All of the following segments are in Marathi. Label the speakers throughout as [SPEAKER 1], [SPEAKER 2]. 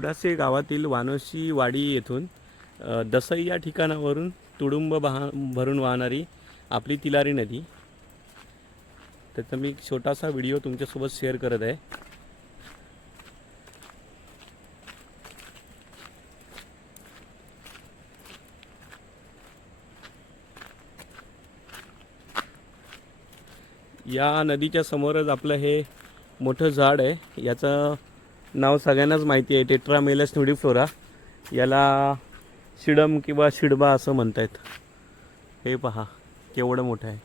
[SPEAKER 1] कुडासे गावातील वानोशी वाडी येथून दसई या ठिकाणावरून तुडुंब बहा भरून वाहणारी आपली तिलारी नदी. त्याचा मी छोटासा व्हिडिओ तुमच्यासोबत शेअर करत आहे. या नदीच्या समोरच आपलं हे मोठं झाड आहे. याचं नाव सगळ्यांनाच माहिती आहे. Tetrameles flora. याला शिडम किंवा शिडबा असं म्हणतायत. हे पहा केवढं मोठं आहे.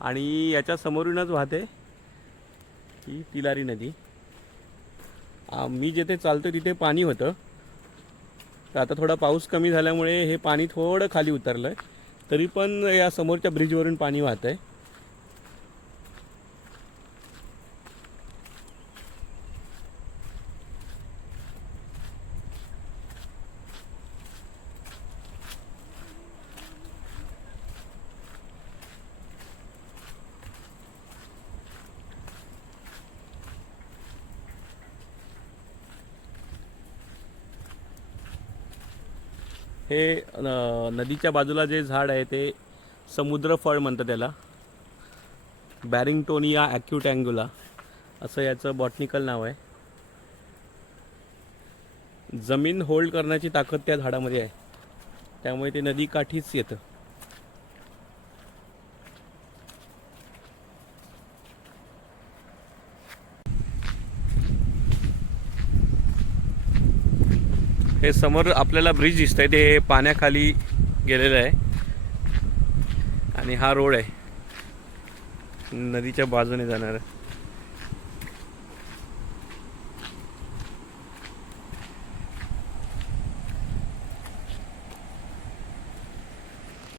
[SPEAKER 1] आणि याच्या समोरूनच वाहते ही तिलारी नदी. मी जिथे चालतो तिथे पाणी होतं. तर आता थोडा पाऊस कमी झाल्यामुळे हे पाणी थोडं खाली उतरलं आहे तरी पण या समोरच्या ब्रिजवरून पाणी वाहत आहे हे नदीच्या बाजूला जे झाड आहे ते समुद्र फळ म्हणतात त्याला. बॅरिंगटोनिया ॲक्युट अँग्युला असं याचं बॉटनिकल नाव आहे. जमीन होल्ड करण्याची ताकद त्या झाडामध्ये आहे. त्यामुळे ते नदी काठीच येतं. हे समोर आपल्याला ब्रिज दिसतंय ते पाण्याखाली गेलेलं आहे. आणि हा रोड आहे. नदीच्या बाजूने जाणार.